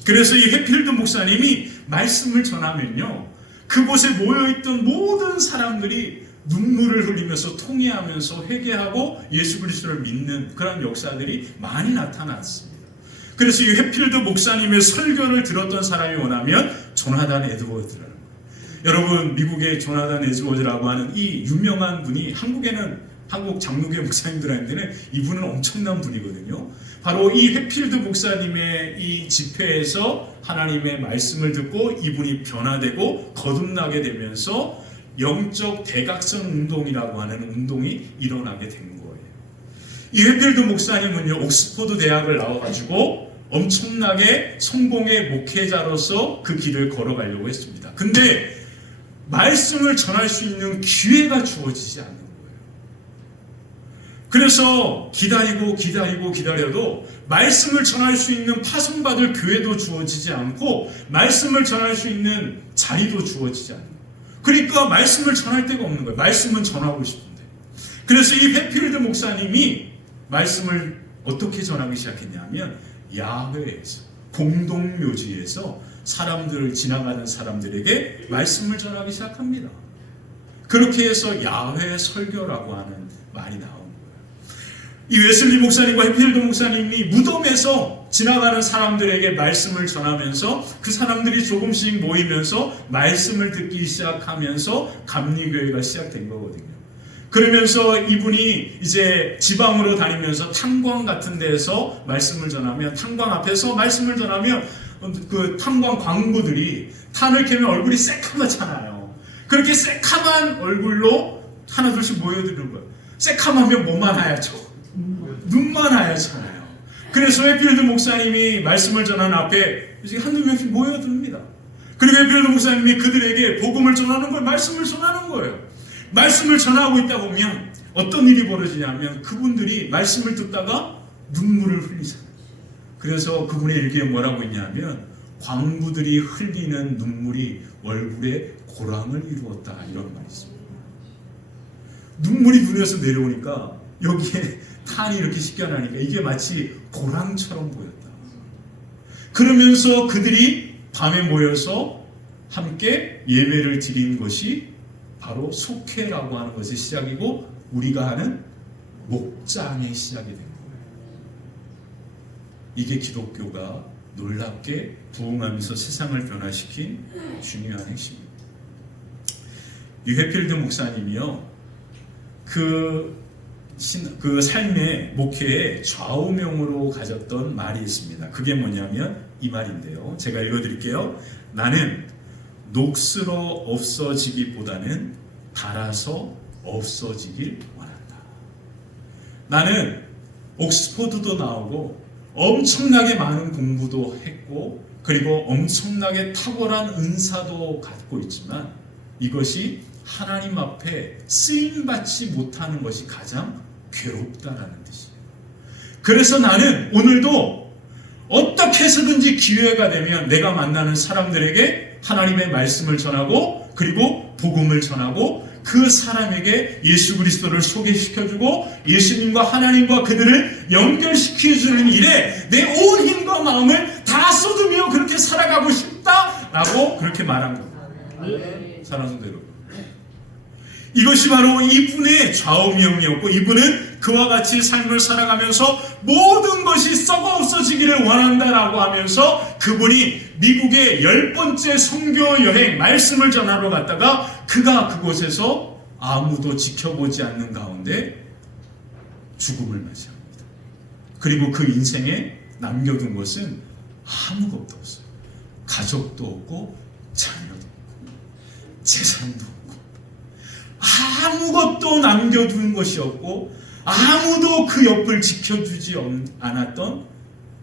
그래서 이 회필드 목사님이 말씀을 전하면요, 그곳에 모여있던 모든 사람들이 눈물을 흘리면서 통회하면서 회개하고 예수 그리스도를 믿는 그런 역사들이 많이 나타났습니다. 그래서 이 회필드 목사님의 설교를 들었던 사람이 뭐냐면 조나단 에드워드라는 거예요. 여러분, 미국의 조나단 에드워드라고 하는 이 유명한 분이 한국 장로교 목사님들한테는 이분은 엄청난 분이거든요. 바로 이 회필드 목사님의 이 집회에서 하나님의 말씀을 듣고 이분이 변화되고 거듭나게 되면서 영적 대각선 운동이라고 하는 운동이 일어나게 된 거예요. 이 회필드 목사님은요, 옥스퍼드 대학을 나와가지고 엄청나게 성공의 목회자로서 그 길을 걸어가려고 했습니다. 근데 말씀을 전할 수 있는 기회가 주어지지 않는 거예요. 그래서 기다려도 말씀을 전할 수 있는 파송받을 교회도 주어지지 않고 말씀을 전할 수 있는 자리도 주어지지 않는 거예요. 그러니까 말씀을 전할 데가 없는 거예요. 말씀은 전하고 싶은데. 그래서 이 회필드 목사님이 말씀을 어떻게 전하기 시작했냐면 야훼에서 공동묘지에서 지나가는 사람들에게 말씀을 전하기 시작합니다. 그렇게 해서 야훼 설교라고 하는 말이 나온 거예요. 이 웨슬리 목사님과 회필드 목사님이 무덤에서 지나가는 사람들에게 말씀을 전하면서 그 사람들이 조금씩 모이면서 말씀을 듣기 시작하면서 감리교회가 시작된 거거든요. 그러면서 이분이 이제 지방으로 다니면서 탄광 같은 데서 말씀을 전하면, 탄광 앞에서 말씀을 전하면 그 탄광 광부들이 탄을 캐면 얼굴이 새카맣잖아요. 그렇게 새카만 얼굴로 하나둘씩 모여드는 거예요. 새카마면 뭐만 하얗죠? 눈만 하얗잖아요. 그래서 해필드 목사님이 말씀을 전하는 앞에 이제 한두 명씩 모여듭니다. 그리고 해필드 목사님이 그들에게 복음을 전하는 거예요. 말씀을 전하는 거예요. 말씀을 전하고 있다 보면 어떤 일이 벌어지냐면 그분들이 말씀을 듣다가 눈물을 흘리잖아요. 그래서 그분의 일기에 뭐라고 있냐면 광부들이 흘리는 눈물이 얼굴에 고랑을 이루었다 이런 말이 있습니다. 눈물이 눈에서 내려오니까 여기에 탄이 이렇게 씻겨나니까 이게 마치 고랑처럼 보였다. 그러면서 그들이 밤에 모여서 함께 예배를 드린 것이 바로 속회라고 하는 것의 시작이고 우리가 하는 목장의 시작이 된 거예요. 이게 기독교가 놀랍게 부흥하면서 세상을 변화시킨 중요한 핵심입니다. 이 해필드 목사님이요, 그 삶의 목회에 좌우명으로 가졌던 말이 있습니다. 그게 뭐냐면 이 말인데요. 제가 읽어드릴게요. 나는 녹슬어 없어지기보다는 닳아서 없어지길 원한다. 나는 옥스퍼드도 나오고 엄청나게 많은 공부도 했고 그리고 엄청나게 탁월한 은사도 갖고 있지만 이것이 하나님 앞에 쓰임받지 못하는 것이 가장 괴롭다라는 뜻이에요. 그래서 나는 오늘도 어떻게 해서든지 기회가 되면 내가 만나는 사람들에게 하나님의 말씀을 전하고 그리고 복음을 전하고 그 사람에게 예수 그리스도를 소개시켜주고 예수님과 하나님과 그들을 연결시켜주는 일에 내 온 힘과 마음을 다 쏟으며 그렇게 살아가고 싶다라고 그렇게 말한 겁니다. 사랑하는 성도 여러분, 이것이 바로 이분의 좌우명이었고 이분은 그와 같이 삶을 살아가면서 모든 것이 썩어 없어지기를 원한다라고 하면서 그분이 미국의 10번째 선교 여행 말씀을 전하러 갔다가 그가 그곳에서 아무도 지켜보지 않는 가운데 죽음을 맞이합니다. 그리고 그 인생에 남겨둔 것은 아무것도 없어요. 가족도 없고 자녀도 없고 재산도 없고 아무것도 남겨둔 것이 없고 아무도 그 옆을 지켜주지 않았던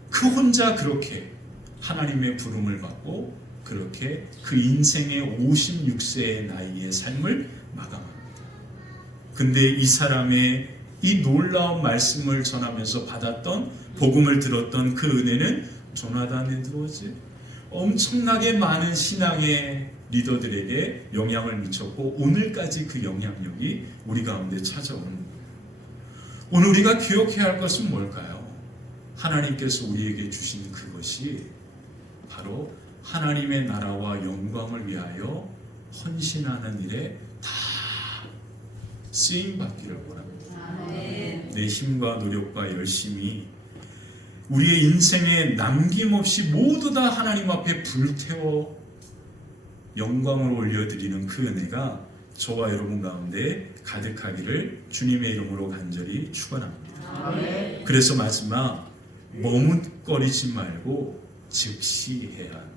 그 혼자 그렇게 하나님의 부름을 받고 그렇게 그 인생의 56세의 나이의 삶을 마감합니다. 근데 이 사람의 이 놀라운 말씀을 전하면서 받았던 복음을 들었던 그 은혜는 조나단 에드워즈 엄청나게 많은 신앙의 리더들에게 영향을 미쳤고 오늘까지 그 영향력이 우리 가운데 찾아오는 거예요. 오늘 우리가 기억해야 할 것은 뭘까요? 하나님께서 우리에게 주신 그것이 바로 하나님의 나라와 영광을 위하여 헌신하는 일에 다 쓰임받기를 원합니다. 내 힘과 노력과 열심이 우리의 인생에 남김없이 모두 다 하나님 앞에 불태워 영광을 올려드리는 그 은혜가 저와 여러분 가운데 가득하기를 주님의 이름으로 간절히 축원합니다. 그래서 마지막 머뭇거리지 말고 즉시 해야 합니다.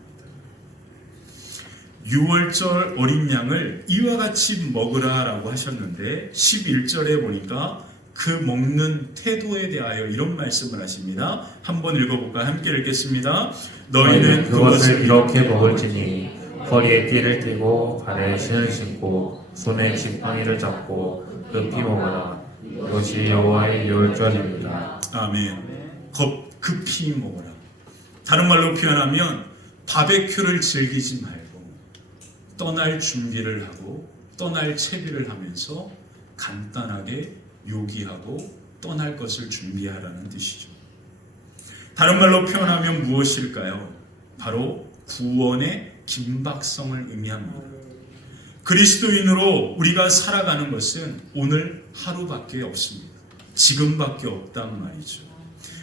유월절 어린 양을 이와 같이 먹으라라고 하셨는데 11절에 보니까 그 먹는 태도에 대하여 이런 말씀을 하십니다. 한번 읽어볼까요? 함께 읽겠습니다. 너희는 그것을 이렇게 먹을지니 허리에 띠를 띠고 발에 신을 신고 손에 지팡이를 잡고 급히 먹어라. 이것이 여호와의 유월절입니다. 아멘. 급히 먹어라. 다른 말로 표현하면 바베큐를 즐기지 말고 떠날 준비를 하고 떠날 채비를 하면서 간단하게 요기하고 떠날 것을 준비하라는 뜻이죠. 다른 말로 표현하면 무엇일까요? 바로 구원의 긴박성을 의미합니다. 그리스도인으로 우리가 살아가는 것은 오늘 하루밖에 없습니다. 지금밖에 없단 말이죠.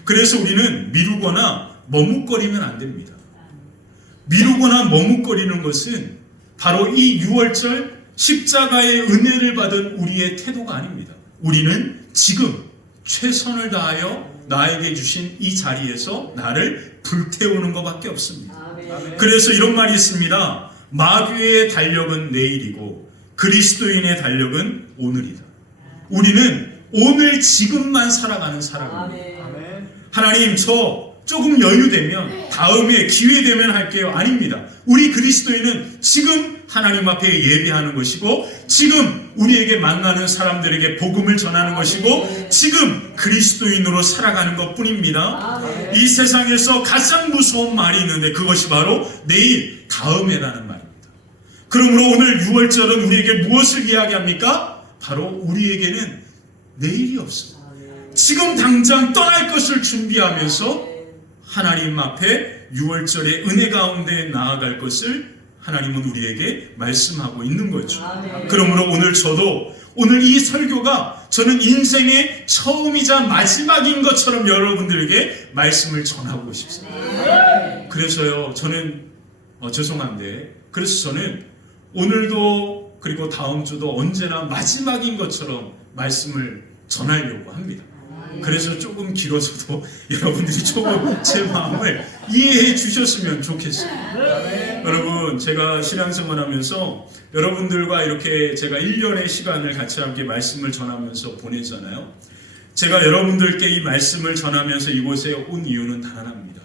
그래서 우리는 미루거나 머뭇거리면 안 됩니다. 미루거나 머뭇거리는 것은 바로 이 유월절 십자가의 은혜를 받은 우리의 태도가 아닙니다. 우리는 지금 최선을 다하여 나에게 주신 이 자리에서 나를 불태우는 것밖에 없습니다. 그래서 이런 말이 있습니다. 마귀의 달력은 내일이고 그리스도인의 달력은 오늘이다. 우리는 오늘 지금만 살아가는 사람입니다. 하나님 저 조금 여유되면 다음에 기회되면 할게요. 아닙니다. 우리 그리스도인은 지금 하나님 앞에 예배하는 것이고 지금 우리에게 만나는 사람들에게 복음을 전하는 것이고 지금 그리스도인으로 살아가는 것뿐입니다. 이 세상에서 가장 무서운 말이 있는데 그것이 바로 내일 다음에라는 말입니다. 그러므로 오늘 6월절은 우리에게 무엇을 이야기합니까? 바로 우리에게는 내일이 없습니다. 지금 당장 떠날 것을 준비하면서 하나님 앞에 6월절의 은혜 가운데 나아갈 것을 하나님은 우리에게 말씀하고 있는 거죠. 그러므로 오늘 저도 오늘 이 설교가 저는 인생의 처음이자 마지막인 것처럼 여러분들에게 말씀을 전하고 싶습니다. 그래서요 저는 죄송한데 그래서 저는 오늘도 그리고 다음 주도 언제나 마지막인 것처럼 말씀을 전하려고 합니다. 그래서 조금 길어져도 여러분들이 조금 제 마음을 이해해 주셨으면 좋겠습니다. 여러분 제가 신앙생활 하면서 여러분들과 이렇게 제가 1년의 시간을 같이 함께 말씀을 전하면서 보내잖아요. 제가 여러분들께 이 말씀을 전하면서 이곳에 온 이유는 단 하나입니다.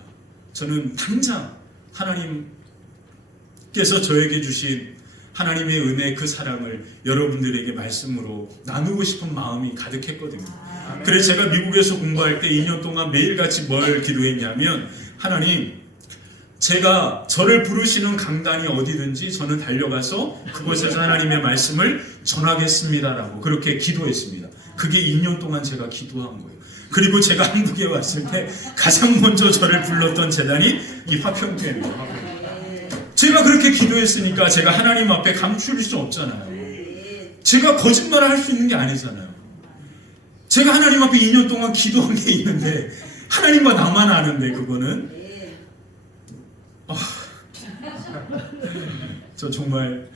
저는 당장 하나님께서 저에게 주신 하나님의 은혜 그 사랑을 여러분들에게 말씀으로 나누고 싶은 마음이 가득했거든요. 그래서 제가 미국에서 공부할 때 2년 동안 매일같이 뭘 기도했냐면 하나님 제가 저를 부르시는 강단이 어디든지 저는 달려가서 그곳에서 하나님의 말씀을 전하겠습니다라고 그렇게 기도했습니다. 그게 2년 동안 제가 기도한 거예요. 그리고 제가 한국에 왔을 때 가장 먼저 저를 불렀던 재단이 이 화평교회입니다. 제가 그렇게 기도했으니까 제가 하나님 앞에 감출 수 없잖아요. 제가 거짓말을 할 수 있는 게 아니잖아요. 제가 하나님 앞에 2년 동안 기도한 게 있는데 하나님과 나만 아는데 그거는 저 정말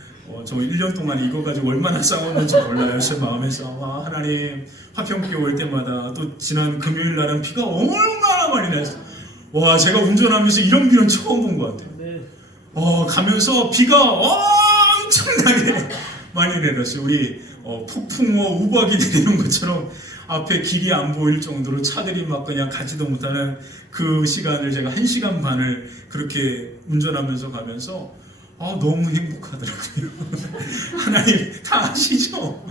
저 1년 동안 이거 가지고 얼마나 싸웠는지 몰라요. 제 마음에서 하나님 화평교회 올 때마다 또 지난 금요일 날은 비가 얼마나 많이 났어요. 와 제가 운전하면서 이런 비는 처음 본 것 같아요. 가면서 비가 엄청나게 많이 내렸어요. 우리 폭풍 우박이 내리는 것처럼 앞에 길이 안 보일 정도로 차들이 막 그냥 가지도 못하는 그 시간을 제가 1시간 반을 그렇게 운전하면서 가면서 너무 행복하더라고요. 하나님 다 아시죠?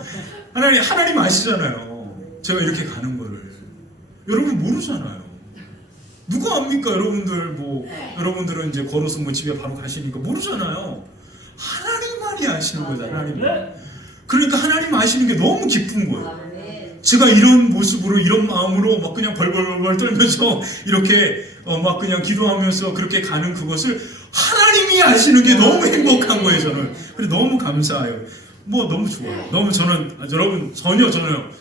하나님 아시잖아요. 제가 이렇게 가는 거를. 여러분 모르잖아요. 누가 압니까? 여러분들은 이제 걸어서 집에 바로 가시니까 모르잖아요. 하나님만이 아시는 거잖아요. 하나님. 그러니까 하나님 아시는 게 너무 기쁜 거예요. 제가 이런 모습으로 이런 마음으로 막 그냥 벌벌벌 떨면서 이렇게 막 그냥 기도하면서 그렇게 가는 그것을 하나님이 아시는 게 너무 행복한 거예요. 저는. 그래서 너무 감사해요. 너무 좋아요. 너무 저는 여러분 전혀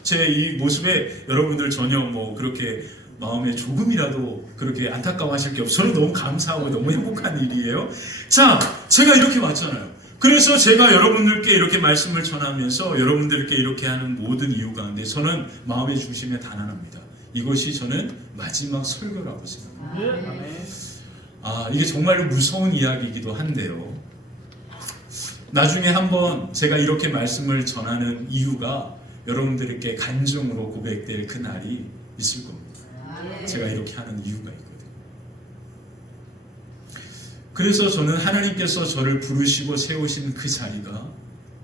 제 이 모습에 여러분들 전혀 그렇게 마음에 조금이라도 그렇게 안타까워하실 게 없어요. 저는 너무 감사하고 너무 행복한 일이에요. 자, 제가 이렇게 왔잖아요. 그래서 제가 여러분들께 이렇게 말씀을 전하면서 여러분들께 이렇게 하는 모든 이유 가운데 저는 마음의 중심에 단 하나입니다. 이것이 저는 마지막 설교라고 생각합니다. 이게 정말로 무서운 이야기이기도 한데요. 나중에 한번 제가 이렇게 말씀을 전하는 이유가 여러분들께 간증으로 고백될 그 날이 있을 겁니다. 제가 이렇게 하는 이유가 있거든요. 그래서 저는 하나님께서 저를 부르시고 세우신 그 자리가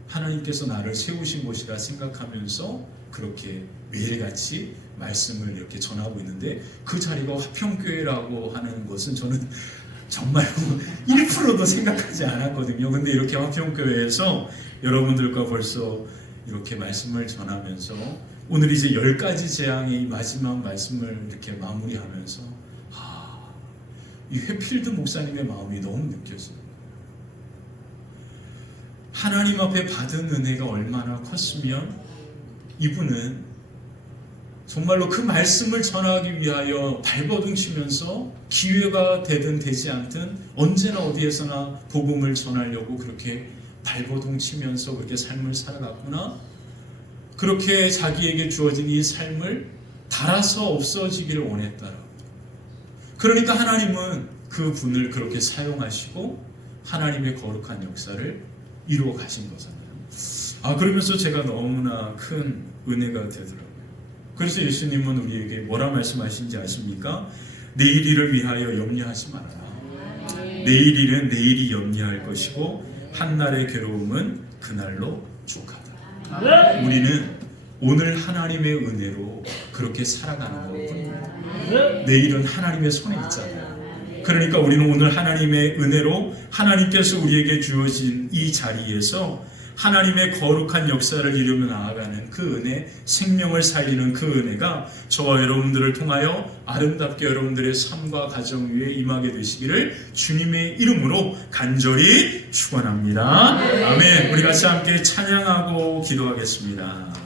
하나님께서 나를 세우신 곳이라 생각하면서 그렇게 매일같이 말씀을 이렇게 전하고 있는데 그 자리가 화평교회라고 하는 것은 저는 정말 1%도 생각하지 않았거든요. 근데 이렇게 화평교회에서 여러분들과 벌써 이렇게 말씀을 전하면서 오늘 이제 10가지 재앙의 마지막 말씀을 이렇게 마무리하면서 이 회필드 목사님의 마음이 너무 느껴져요. 하나님 앞에 받은 은혜가 얼마나 컸으면 이분은 정말로 그 말씀을 전하기 위하여 발버둥 치면서 기회가 되든 되지 않든 언제나 어디에서나 복음을 전하려고 그렇게 발버둥 치면서 그렇게 삶을 살아갔구나. 그렇게 자기에게 주어진 이 삶을 달아서 없어지기를 원했다라고. 그러니까 하나님은 그 분을 그렇게 사용하시고 하나님의 거룩한 역사를 이루어 가신 거잖아요. 그러면서 제가 너무나 큰 은혜가 되더라고요. 그래서 예수님은 우리에게 뭐라 말씀하신지 아십니까? 내일 일을 위하여 염려하지 말아라. 내일 일은 내일이 염려할 것이고 한날의 괴로움은 그날로 족하다. 우리는 오늘 하나님의 은혜로 그렇게 살아가는 것뿐입니다. 내일은 하나님의 손에 있잖아요. 그러니까 우리는 오늘 하나님의 은혜로 하나님께서 우리에게 주어진 이 자리에서 하나님의 거룩한 역사를 이루며 나아가는 그 은혜, 생명을 살리는 그 은혜가 저와 여러분들을 통하여 아름답게 여러분들의 삶과 가정 위에 임하게 되시기를 주님의 이름으로 간절히 축원합니다. 아멘. 우리 같이 함께 찬양하고 기도하겠습니다.